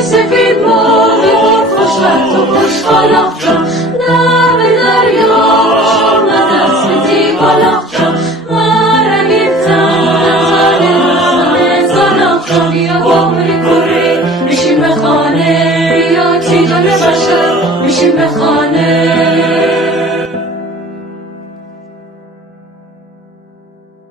سفید مرغ خوشبخت و خوشحال جان لب دریا آمد از زیبا جان بیا بامونی کوری میشیم به خانه بیا چیدن بشه میشیم به خانه